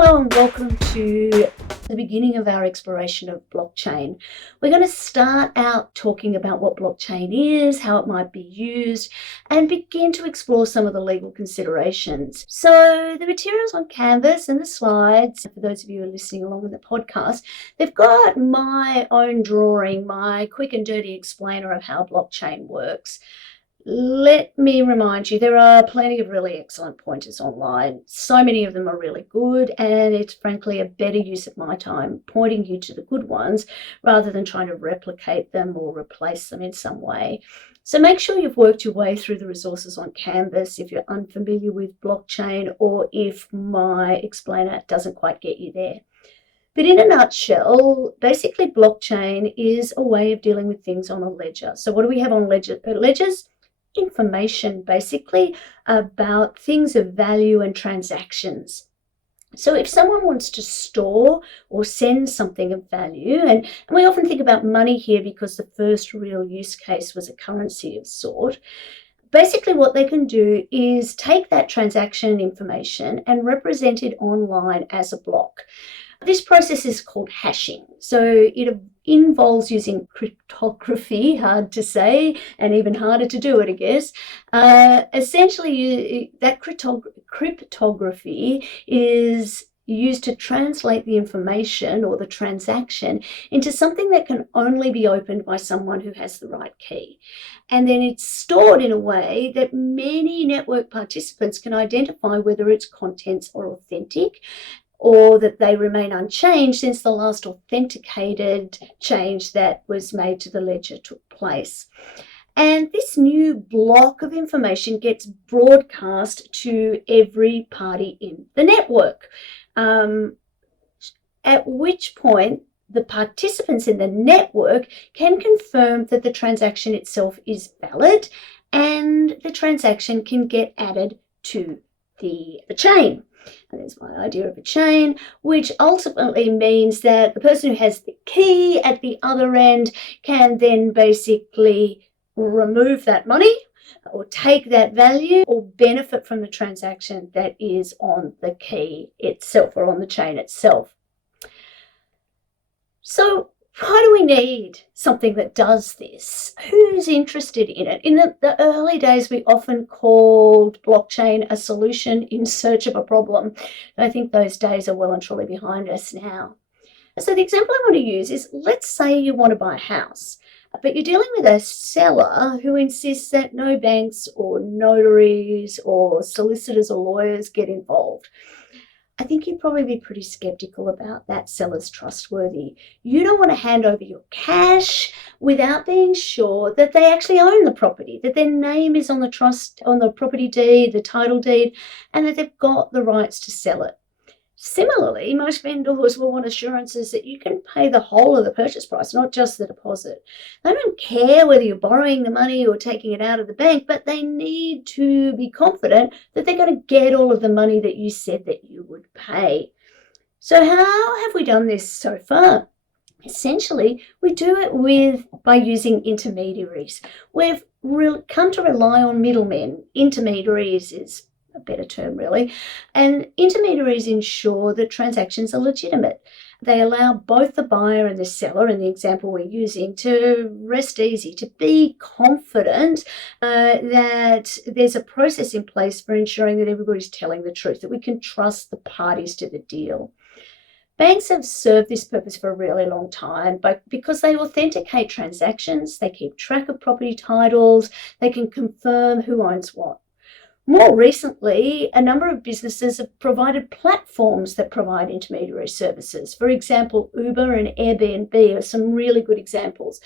Hello and welcome to the beginning of our exploration of blockchain. We're going to start out talking about what blockchain is, how it might be used, and begin to explore some of the legal considerations. So the materials on Canvas and the slides, for those of you who are listening along in the podcast, they've got my own drawing, my quick and dirty explainer of how blockchain works. Let me remind you, there are plenty of really excellent pointers online. So many of them are really good, and it's frankly a better use of my time pointing you to the good ones rather than trying to replicate them or replace them in some way. So make sure you've worked your way through the resources on Canvas if you're unfamiliar with blockchain or if my explainer doesn't quite get you there. But in a nutshell, basically blockchain is a way of dealing with things on a ledger. So what do we have on ledgers? Information basically about things of value and transactions. So if someone wants to store or send something of value, and we often think about money here because the first real use case was a currency of sort, basically what they can do is take that transaction information and represent it online as a block. This process is called hashing. So it involves using cryptography, hard to say, and even harder to do it, I guess. Essentially, that cryptography is used to translate the information or the transaction into something that can only be opened by someone who has the right key. And then it's stored in a way that many network participants can identify whether its contents are authentic or that they remain unchanged since the last authenticated change that was made to the ledger took place. And this new block of information gets broadcast to every party in the network, at which point the participants in the network can confirm that the transaction itself is valid and the transaction can get added to the chain. And there's my idea of a chain, which ultimately means that the person who has the key at the other end can then basically remove that money or take that value or benefit from the transaction that is on the key itself or on the chain itself. So why do we need something that does this? Who's interested in it? In the early days, we often called blockchain a solution in search of a problem. And I think those days are well and truly behind us now. So the example I want to use is, let's say you want to buy a house, but you're dealing with a seller who insists that no banks or notaries or solicitors or lawyers get involved. I think you'd probably be pretty skeptical about that seller's trustworthy. You don't want to hand over your cash without being sure that they actually own the property, that their name is on the trust, on the property deed, the title deed, and that they've got the rights to sell it. Similarly, most vendors will want assurances that you can pay the whole of the purchase price, not just the deposit. They don't care whether you're borrowing the money or taking it out of the bank, but they need to be confident that they're going to get all of the money that you said that you would pay. So how have we done this so far? Essentially, we do it by using intermediaries. We've come to rely on middlemen. Intermediaries is a better term really, and intermediaries ensure that transactions are legitimate. They allow both the buyer and the seller, in the example we're using, to rest easy, to be confident that there's a process in place for ensuring that everybody's telling the truth, that we can trust the parties to the deal. Banks have served this purpose for a really long time, but because they authenticate transactions, they keep track of property titles, they can confirm who owns what. More recently, a number of businesses have provided platforms that provide intermediary services. For example, Uber and Airbnb are some really good examples.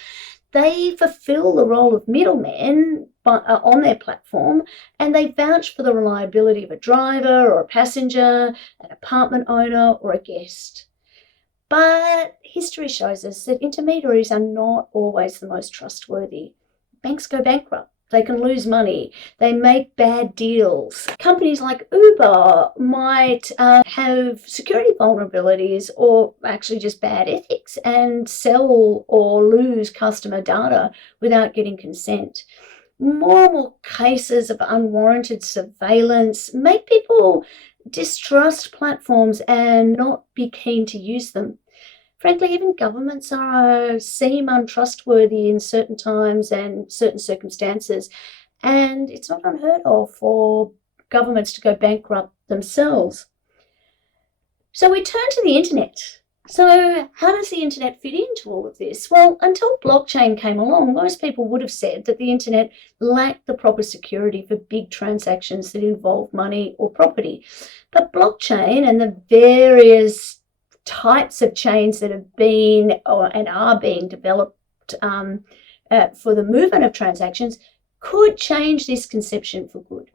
They fulfill the role of middlemen on their platform, and they vouch for the reliability of a driver or a passenger, an apartment owner or a guest. But history shows us that intermediaries are not always the most trustworthy. Banks go bankrupt. They can lose money. They make bad deals. Companies like Uber might have security vulnerabilities or actually just bad ethics and sell or lose customer data without getting consent. More and more cases of unwarranted surveillance make people distrust platforms and not be keen to use them. Frankly, even governments seem untrustworthy in certain times and certain circumstances, and it's not unheard of for governments to go bankrupt themselves. So we turn to the internet. So how does the internet fit into all of this? Well, until blockchain came along, most people would have said that the internet lacked the proper security for big transactions that involve money or property. But blockchain and the various types of chains that have been and are being developed for the movement of transactions could change this conception for good.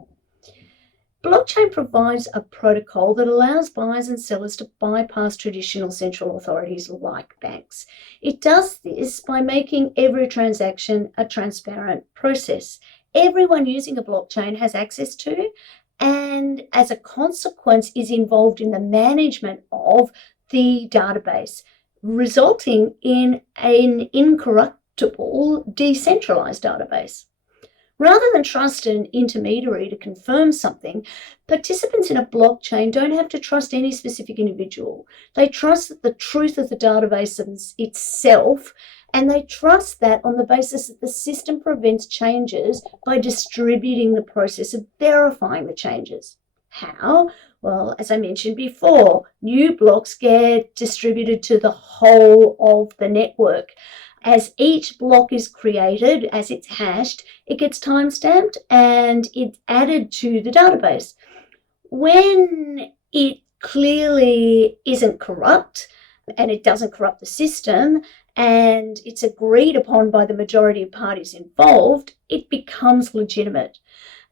Blockchain provides a protocol that allows buyers and sellers to bypass traditional central authorities like banks. It does this by making every transaction a transparent process. Everyone using a blockchain has access to, and as a consequence is involved in the management of the database, resulting in an incorruptible, decentralized database. Rather than trust an intermediary to confirm something, participants in a blockchain don't have to trust any specific individual. They trust the truth of the database itself, and they trust that on the basis that the system prevents changes by distributing the process of verifying the changes. How? Well, as I mentioned before, new blocks get distributed to the whole of the network. As each block is created, as it's hashed, it gets timestamped and it's added to the database. When it clearly isn't corrupt and it doesn't corrupt the system and it's agreed upon by the majority of parties involved, it becomes legitimate.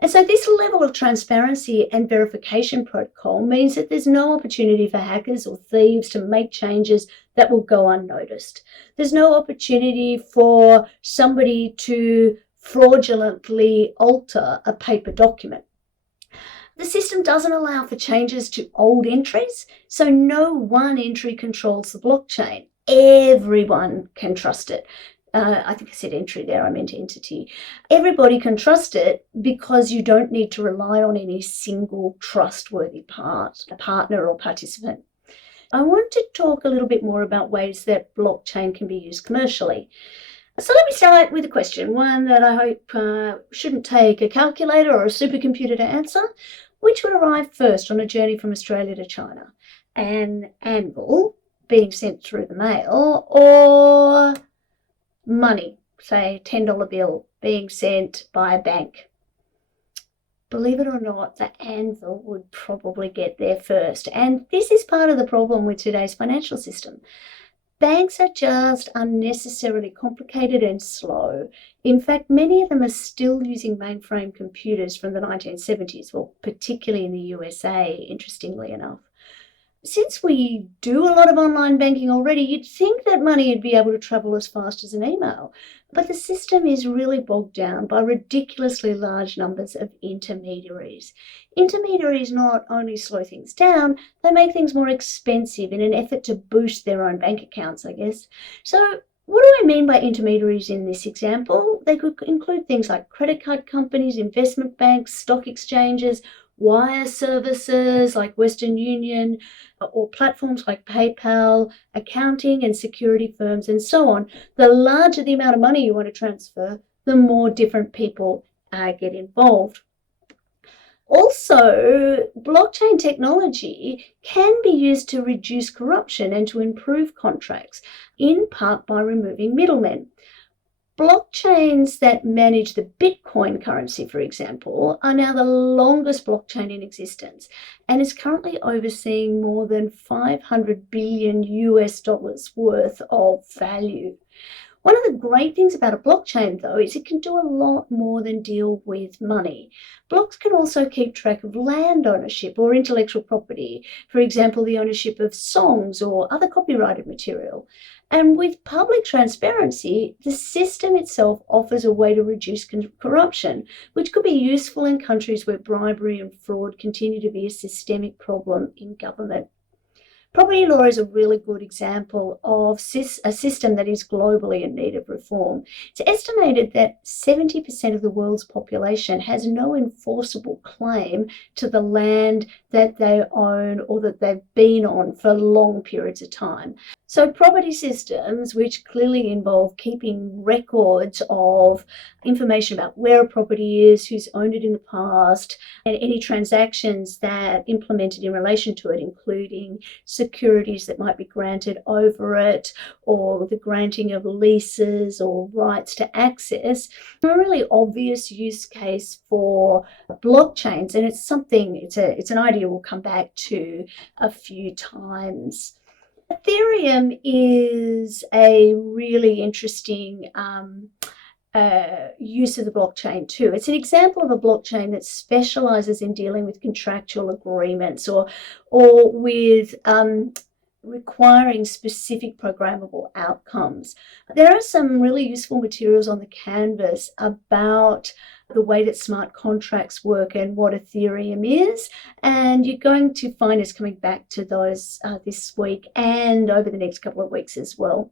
And so this level of transparency and verification protocol means that there's no opportunity for hackers or thieves to make changes that will go unnoticed. There's no opportunity for somebody to fraudulently alter a paper document. The system doesn't allow for changes to old entries, so no one entry controls the blockchain. Everyone can trust it. I think I said entry there, I meant entity. Everybody can trust it because you don't need to rely on any single trustworthy partner or participant. I want to talk a little bit more about ways that blockchain can be used commercially. So let me start with a question, one that I hope shouldn't take a calculator or a supercomputer to answer. Which would arrive first on a journey from Australia to China? An anvil being sent through the mail, or money, say $10 bill, being sent by a bank? Believe it or not, the anvil would probably get there first. And this is part of the problem with today's financial system. Banks are just unnecessarily complicated and slow. In fact, many of them are still using mainframe computers from the 1970s, well, particularly in the USA, interestingly enough. Since we do a lot of online banking already, you'd think that money would be able to travel as fast as an email. But the system is really bogged down by ridiculously large numbers of intermediaries. Intermediaries not only slow things down, they make things more expensive in an effort to boost their own bank accounts, I guess. So what do I mean by intermediaries in this example? They could include things like credit card companies, investment banks, stock exchanges, wire services like Western Union, or platforms like PayPal, accounting and security firms, and so on. The larger the amount of money you want to transfer, the more different people get involved. Also, blockchain technology can be used to reduce corruption and to improve contracts, in part by removing middlemen. Blockchains that manage the Bitcoin currency, for example, are now the longest blockchain in existence and is currently overseeing more than $500 billion worth of value. One of the great things about a blockchain, though, is it can do a lot more than deal with money. Blocks can also keep track of land ownership or intellectual property, for example, the ownership of songs or other copyrighted material. And with public transparency, the system itself offers a way to reduce corruption, which could be useful in countries where bribery and fraud continue to be a systemic problem in government. Property law is a really good example of a system that is globally in need of reform. It's estimated that 70% of the world's population has no enforceable claim to the land that they own or that they've been on for long periods of time. So property systems, which clearly involve keeping records of information about where a property is, who's owned it in the past, and any transactions that implemented in relation to it, including securities that might be granted over it, or the granting of leases or rights to access, a really obvious use case for blockchains. And it's an idea we'll come back to a few times. Ethereum is a really interesting use of the blockchain too. It's an example of a blockchain that specializes in dealing with contractual agreements or with requiring specific programmable outcomes. There are some really useful materials on the canvas about the way that smart contracts work and what Ethereum is, and you're going to find us coming back to those this week and over the next couple of weeks as well.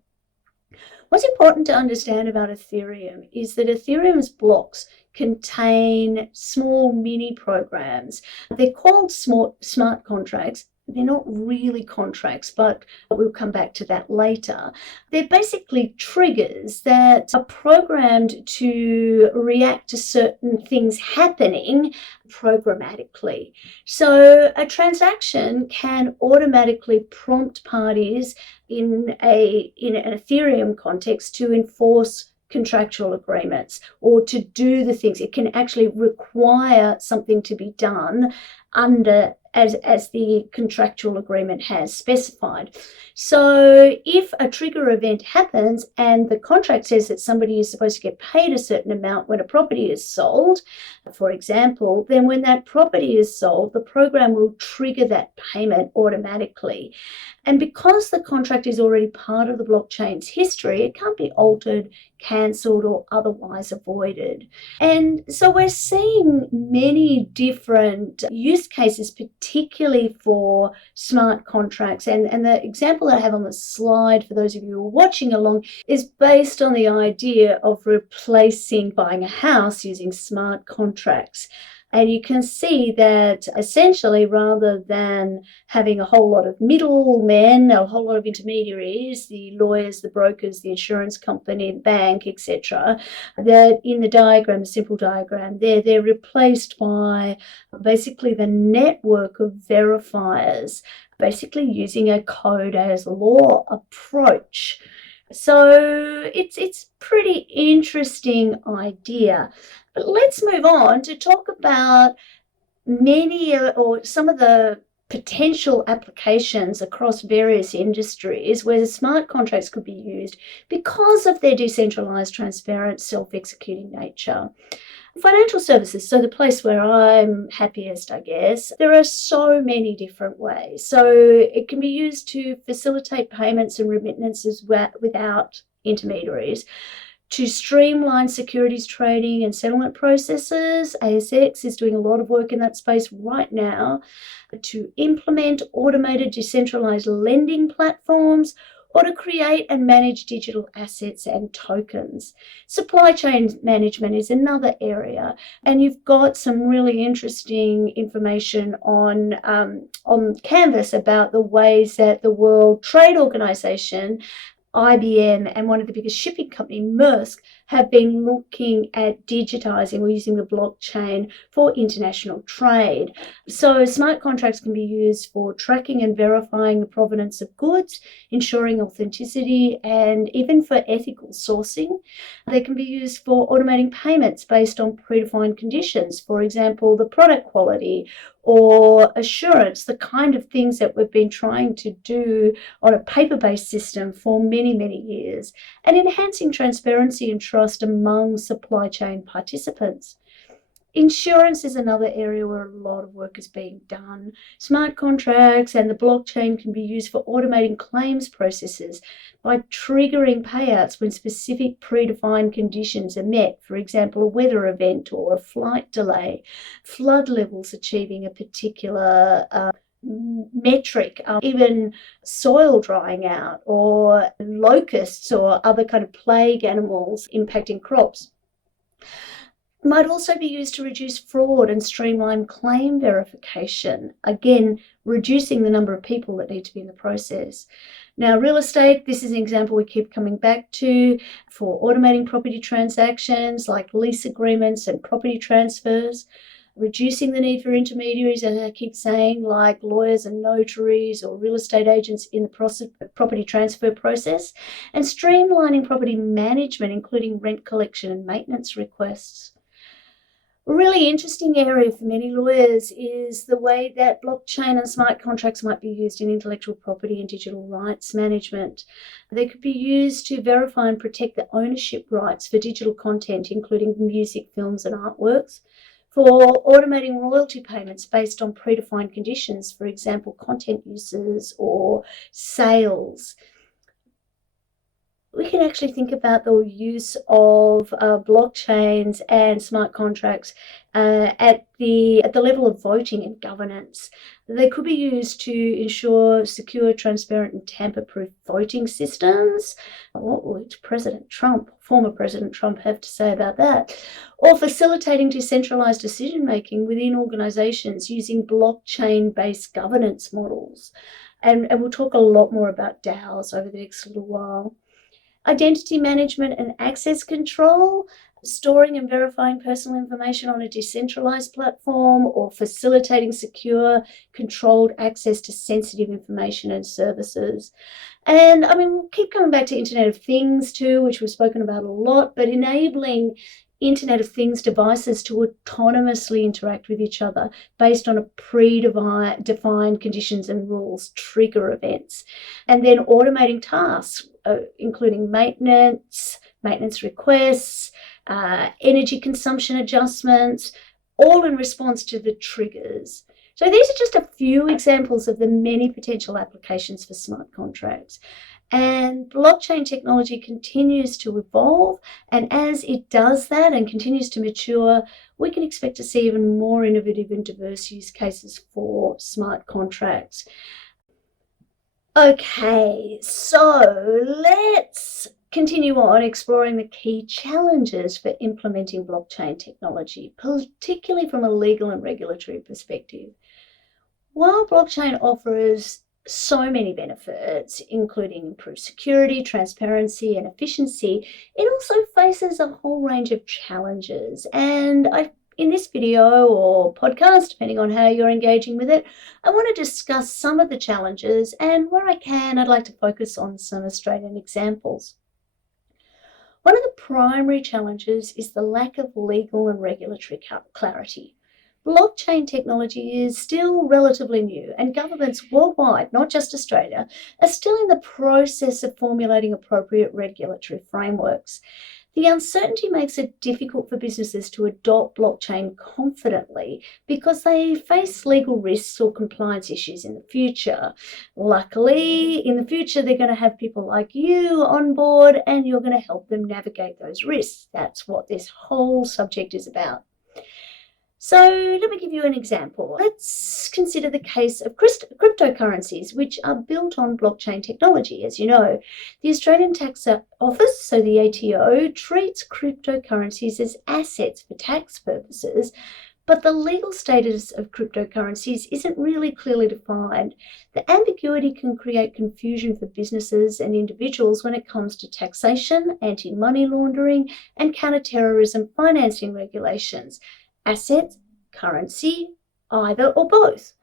What's important to understand about Ethereum is that Ethereum's blocks contain small mini programs. They're called smart contracts. They're not really contracts, but we'll come back to that later. They're basically triggers that are programmed to react to certain things happening programmatically. So a transaction can automatically prompt parties in an Ethereum context to enforce contractual agreements or to do the things. It can actually require something to be done under as the contractual agreement has specified. So if a trigger event happens and the contract says that somebody is supposed to get paid a certain amount when a property is sold, for example, then when that property is sold, the program will trigger that payment automatically. And because the contract is already part of the blockchain's history, it can't be altered, cancelled, or otherwise avoided. And so we're seeing many different use cases, particularly for smart contracts. And the example that I have on the slide for those of you who are watching along is based on the idea of replacing buying a house using smart contracts. And you can see that essentially, rather than having a whole lot of middlemen, a whole lot of intermediaries, the lawyers, the brokers, the insurance company, the bank, etc., that in the diagram, the simple diagram there, they're replaced by basically the network of verifiers, basically using a code as law approach. So it's pretty interesting idea. But let's move on to talk about many or some of the potential applications across various industries where the smart contracts could be used because of their decentralized, transparent, self-executing nature. Financial services, so the place where I'm happiest, I guess, there are so many different ways. So it can be used to facilitate payments and remittances without intermediaries, to streamline securities trading and settlement processes. ASX is doing a lot of work in that space right now, to implement automated decentralized lending platforms, or to create and manage digital assets and tokens. Supply chain management is another area, and you've got some really interesting information on Canvas about the ways that the World Trade Organization, IBM, and one of the biggest shipping company, Maersk, have been looking at digitizing or using the blockchain for international trade. So smart contracts can be used for tracking and verifying the provenance of goods, ensuring authenticity, and even for ethical sourcing. They can be used for automating payments based on predefined conditions, for example, the product quality or assurance, the kind of things that we've been trying to do on a paper-based system for many, many years, and enhancing transparency and trust among supply chain participants. Insurance is another area where a lot of work is being done. Smart contracts and the blockchain can be used for automating claims processes by triggering payouts when specific predefined conditions are met, for example, a weather event or a flight delay, flood levels achieving a particular metric, even soil drying out or locusts or other kind of plague animals impacting crops. Might also be used to reduce fraud and streamline claim verification, again, reducing the number of people that need to be in the process. Now, real estate, this is an example we keep coming back to for automating property transactions like lease agreements and property transfers, reducing the need for intermediaries, as I keep saying, like lawyers and notaries or real estate agents in the property transfer process, and streamlining property management, including rent collection and maintenance requests. A really interesting area for many lawyers is the way that blockchain and smart contracts might be used in intellectual property and digital rights management. They could be used to verify and protect the ownership rights for digital content, including music, films, and artworks, for automating royalty payments based on predefined conditions, for example, content uses or sales. We can actually think about the use of blockchains and smart contracts at the level of voting and governance. They could be used to ensure secure, transparent, and tamper-proof voting systems. What would former President Trump, have to say about that? Or facilitating decentralized decision-making within organizations using blockchain-based governance models. And we'll talk a lot more about DAOs over the next little while. Identity management and access control, storing and verifying personal information on a decentralized platform, or facilitating secure, controlled access to sensitive information and services. And we'll keep coming back to Internet of Things too, which we've spoken about a lot, but enabling Internet of Things devices to autonomously interact with each other based on a predefined conditions and rules, trigger events, and then automating tasks, including maintenance requests, energy consumption adjustments, all in response to the triggers. So these are just a few examples of the many potential applications for smart contracts. And blockchain technology continues to evolve, and as it does that and continues to mature, we can expect to see even more innovative and diverse use cases for smart contracts. Okay, so let's continue on exploring the key challenges for implementing blockchain technology, particularly from a legal and regulatory perspective. While blockchain offers so many benefits, including improved security, transparency, and efficiency, it also faces a whole range of challenges. And in this video or podcast, depending on how you're engaging with it, I want to discuss some of the challenges, and where I can, I'd like to focus on some Australian examples. One of the primary challenges is the lack of legal and regulatory clarity. Blockchain technology is still relatively new, and governments worldwide, not just Australia, are still in the process of formulating appropriate regulatory frameworks. The uncertainty makes it difficult for businesses to adopt blockchain confidently because they face legal risks or compliance issues in the future. Luckily, in the future, they're going to have people like you on board, and you're going to help them navigate those risks. That's what this whole subject is about. So let me give you an example. Let's consider the case of cryptocurrencies, which are built on blockchain technology. As you know, the Australian Tax Office, so the ATO, treats cryptocurrencies as assets for tax purposes, but the legal status of cryptocurrencies isn't really clearly defined. The ambiguity can create confusion for businesses and individuals when it comes to taxation, anti-money laundering, and counter-terrorism financing regulations. Assets, currency, either or both.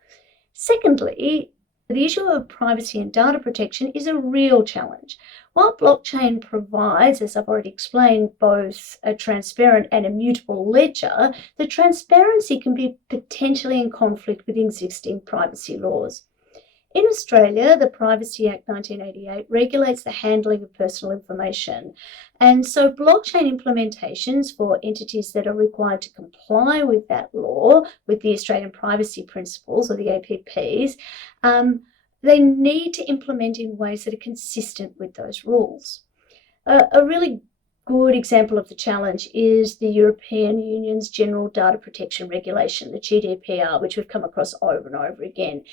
Secondly, the issue of privacy and data protection is a real challenge. While blockchain provides, as I've already explained, both a transparent and immutable ledger, the transparency can be potentially in conflict with existing privacy laws. In Australia, the Privacy Act 1988 regulates the handling of personal information. And so blockchain implementations for entities that are required to comply with that law, with the Australian Privacy Principles or the APPs, they need to implement in ways that are consistent with those rules. A really good example of the challenge is the European Union's General Data Protection Regulation, the GDPR, which we've come across over and over again.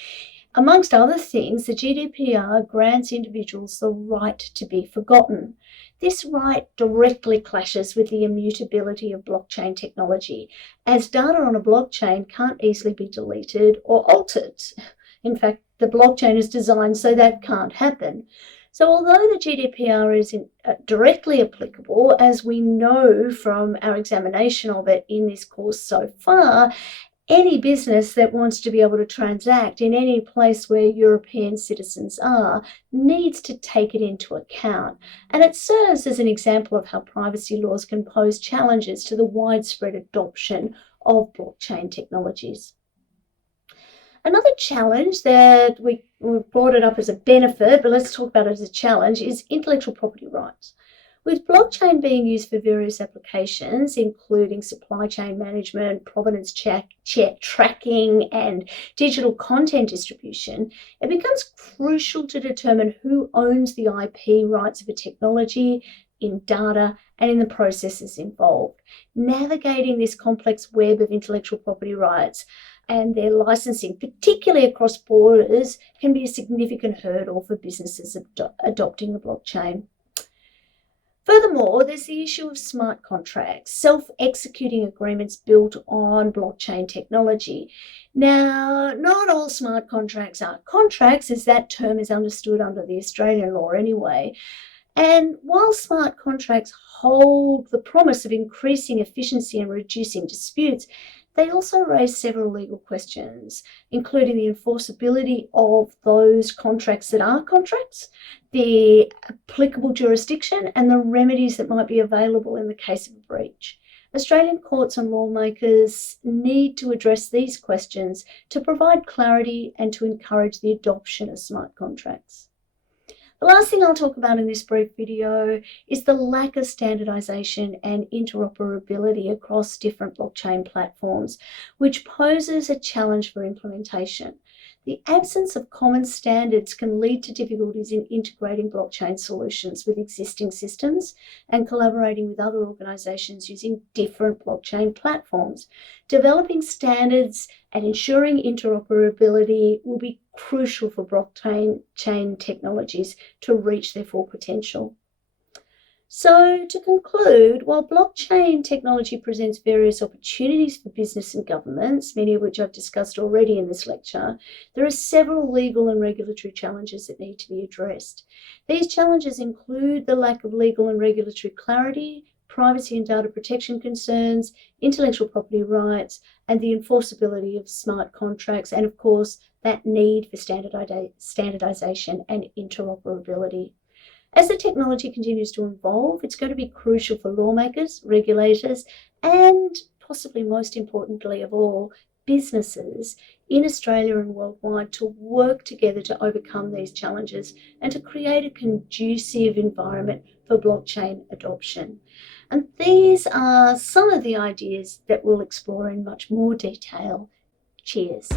Amongst other things, the GDPR grants individuals the right to be forgotten. This right directly clashes with the immutability of blockchain technology, as data on a blockchain can't easily be deleted or altered. In fact, the blockchain is designed so that can't happen. So although the GDPR is directly applicable, as we know from our examination of it in this course so far, any business that wants to be able to transact in any place where European citizens are needs to take it into account. And it serves as an example of how privacy laws can pose challenges to the widespread adoption of blockchain technologies. Another challenge that we brought it up as a benefit, but let's talk about it as a challenge, is intellectual property rights. With blockchain being used for various applications, including supply chain management, provenance tracking, and digital content distribution, it becomes crucial to determine who owns the IP rights of a technology, in data, and in the processes involved. Navigating this complex web of intellectual property rights and their licensing, particularly across borders, can be a significant hurdle for businesses adopting the blockchain. Furthermore, there's the issue of smart contracts, self-executing agreements built on blockchain technology. Now, not all smart contracts are contracts, as that term is understood under the Australian law anyway. And while smart contracts hold the promise of increasing efficiency and reducing disputes, they also raise several legal questions, including the enforceability of those contracts that are contracts, the applicable jurisdiction, and the remedies that might be available in the case of a breach. Australian courts and lawmakers need to address these questions to provide clarity and to encourage the adoption of smart contracts. The last thing I'll talk about in this brief video is the lack of standardization and interoperability across different blockchain platforms, which poses a challenge for implementation. The absence of common standards can lead to difficulties in integrating blockchain solutions with existing systems and collaborating with other organizations using different blockchain platforms. Developing standards and ensuring interoperability will be crucial for blockchain technologies to reach their full potential. So to conclude, while blockchain technology presents various opportunities for business and governments, many of which I've discussed already in this lecture, there are several legal and regulatory challenges that need to be addressed. These challenges include the lack of legal and regulatory clarity, privacy and data protection concerns, intellectual property rights, and the enforceability of smart contracts, and of course, that need for standardization and interoperability. As the technology continues to evolve, it's going to be crucial for lawmakers, regulators, and possibly most importantly of all, businesses in Australia and worldwide to work together to overcome these challenges and to create a conducive environment for blockchain adoption. And these are some of the ideas that we'll explore in much more detail. Cheers.